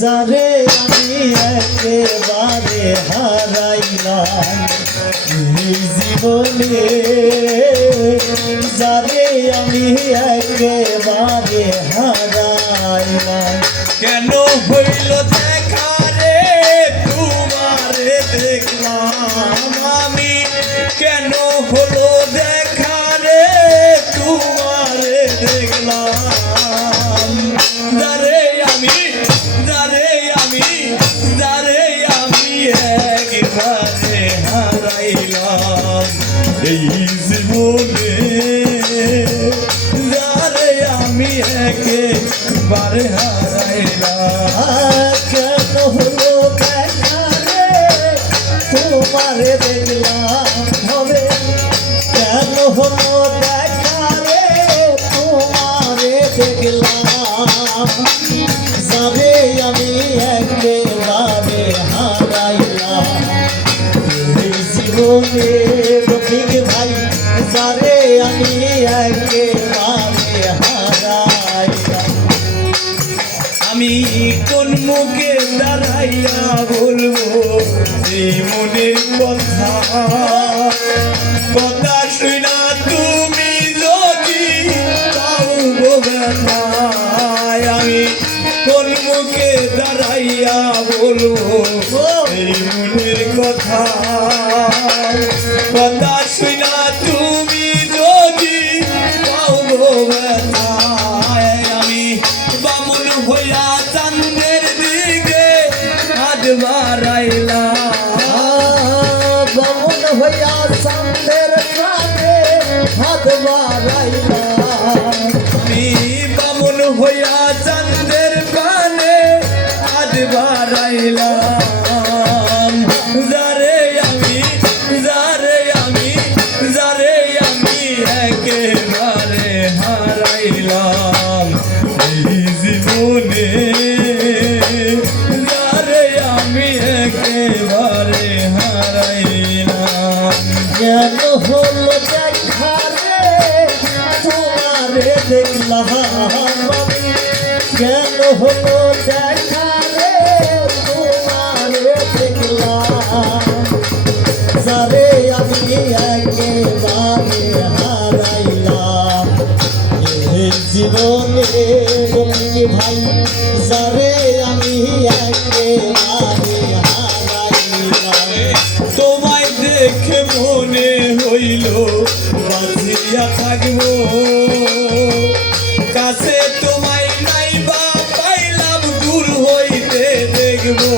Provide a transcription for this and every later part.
যারে আমি একেবারে হারাইলাম এই জীবনে, যারে আমি একেবারে হারাইলাম। কেন হইল দেখা রে তোমারে দেখলাম আমি, কেন হলো দেখা রে তোমারে দেখলাম। যারে আমি একবারে হারাইলাম এই জীবনে, যারে আমি একেবারে হারাইলাম। কেন হলো দেখা রে তোমারে দেখলাম হবে, কেন হলো দেখা রে তোমারে দেখলাম। যারে আমি একেবারে হারাইলাম এই জীবনে, রফিক ভাই যারে আমি একেবারে হারাইলাম। আমি কোন মুখে দাঁড়াইয়া বলবো এই মনের কথা, কথা শুনা তুমি যদি পাও গো ব্যথায়। আমি কোন মুখে দাঁড়াইয়া বলবো এই মনের কথা, কথা শুনা তুমি যদি পাও গো ব্যথায়। আমি বামুন হইয়া চাঁদের দিকে হাত বাড়াইলাম, বামুন হইয়া চাঁদের প্রাণে হাত বাড়াইলাম। আমি বামুন হইয়া চাঁদের প্রাণে হাত বাড়াইলাম। যারে আমি একেবারে হারাইলাম এই জীবনে, যারে আমি একেবারে হারাইলাম। কেন হলো দেখা রে তোমারে দেখলাম আমি, কেন হলো দেখা রে তোমারে দেখলাম। যারে আমি একেবারে হারাইলাম এই জীবনে, রফিক ভাই যারে আমি একেবারে হারাইলাম। তোমায় দেখে মনে হইল বাঁচিয়া থাকবো, কাছে তোমায় নাই বা পাইলাম দূর হইতে দেখবো।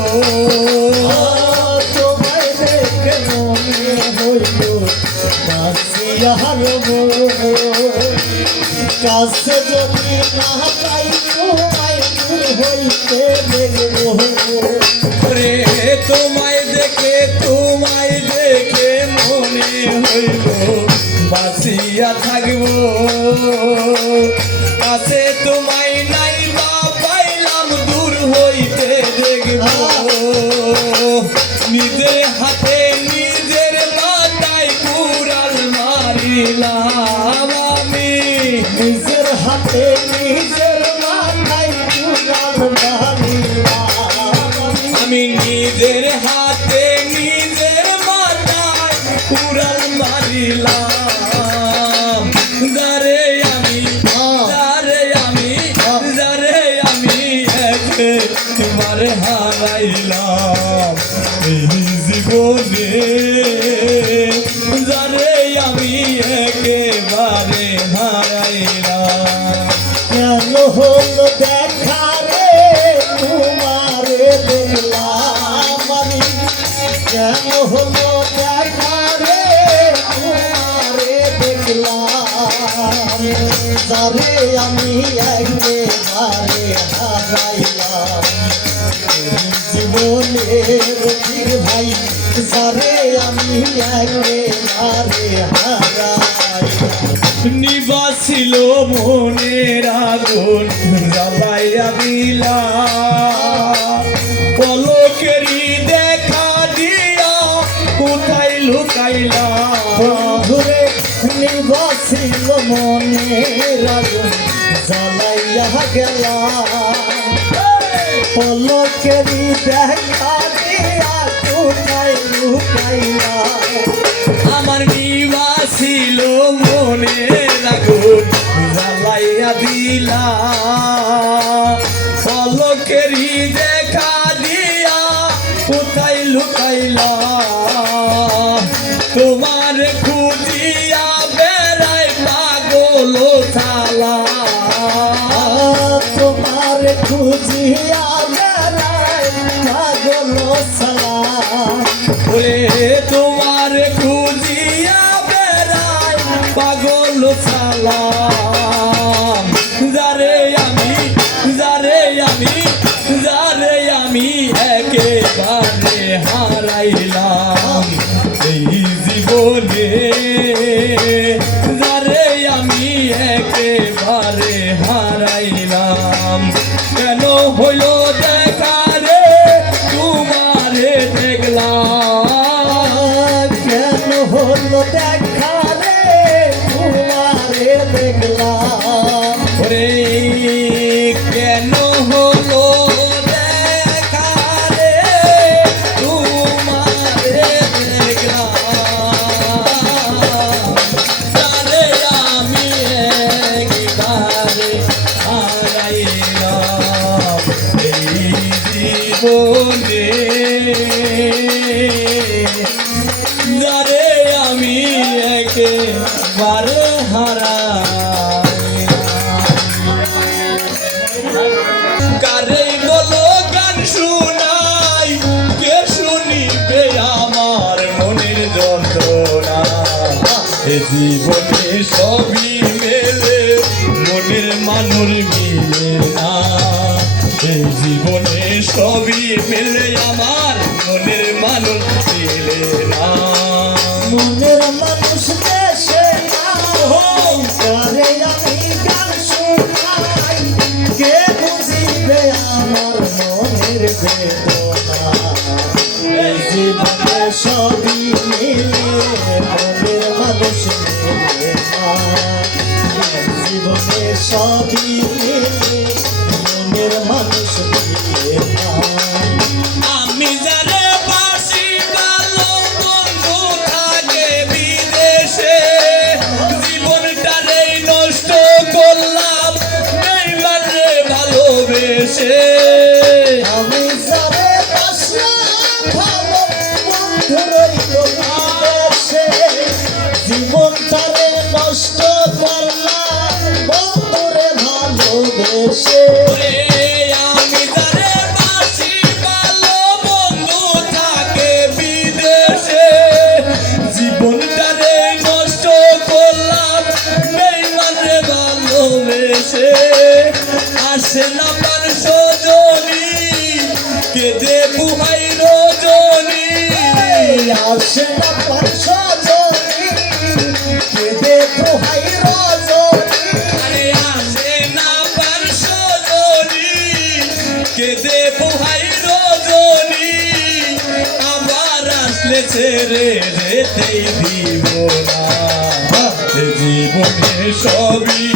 তোমায় দেখে মনে হইল বাঁচিয়া হারব, কাছে যদি না পাই তোমায় দূর হইতে দেখবো। রে তোমায় দেখে মনে হইল বাঁচিয়া থাকবো, কাছে তোমায় নাই বা পাইলাম দূর হইতে দেখবো। নিজের হাতে নিজের মাথায় কুড়াল মারিলাম আমি, নিজের হাতে নিজের মাথায় কুড়াল মারিলাম। আমি নিজের হাতে নিজের মাথায় কুড়াল মারিলাম। যারে আমি একেবারে হারাইলাম এই জীবনে, যারে আমি একেবারে হারাইলাম। কেন হলো দেখা রে তোমারে দেখলাম আমি, কেন হলো দেখা রে তোমারে দেখলাম। যারে আমি একেবারে হারাইলাম এই জীবনে, রফিক ভাই যারে আমি একেবারে হারাইলাম। নিবাসিল মনের আগুন জ্বালাইয়া দিলা, পলকেরই দেখা দিয়া কোথায় লুকাইলা। বন্ধুরে নিবাসিল মনের আগুন জ্বালাইয়া গেলা, পলকেরি দেখা দিয়া কোথায় লুকাইলা আমার নিবা ছিল মনে আগুন জ্বালাইয়া দিলা পলকেরি দেখা দিয়া কোথায় লুকাইলা তোমার খুঁজিয়া বেড়াই পাগল ছালা তোমার খুঁজিয়া বেড়াই পাগল সালাম ওরে তোমার খুঁজিয়া বেড়াই পাগল সালাম যারে আমি একেবারে হারাইলাম এই জীবনে যারে আমি একেবারে হারাইলাম কেন হইল দেখা রে তোমারে দেখলাম কেন হলো দেখা রে তোমারে দেখলাম ওরে কেন হলো দেখা রে তোমারে দেখলাম তারে আমি একবারে হারাইলাম এই জীবনে যারে আমি একেবারে কারে বলো গান শুনাই কে শুনিবে আমার মনের যন্ত্রণা এ জীবনে সবই মেলে মনের মানুষ মিলে না এই জীবনে সবই মেলে আমার মনের মানুষ মিলে না মনের মানুষ দেশে করে আমি গান শুনাই কে বুঝিবে আমার মনের বেদনা এই জীবনে সবই মিলে মনের মানুষ মিলে না এই জীবনে সবই মিলে মনের মানুষ মিলে না আমি যারে বাসি ভালো বন্ধু থাকে বিদেশে জীবনটারে নষ্ট করলাম বেইমানে ভালোবেসে আমি যারে বাসলাম ভালো বন্ধুরই বিদেশে জীবনটারে নষ্ট করলাম বন্ধুরে ভালোবেসে আমি যারে বাসি ভালো বন্ধু থাকে বিদেশে জীবনটারে নষ্ট করলাম বেইমানে ভালোবেসে আসে না পার সজনী কেঁদে বুহাই রজনী আসে না পারছ জনি কেঁদে পোহাই রজনী আরে আসে না পার সজনী কেঁদে বুহাই রজনী আবার আসলে ছেড়ে যেতেই দিব না জীবনে সবই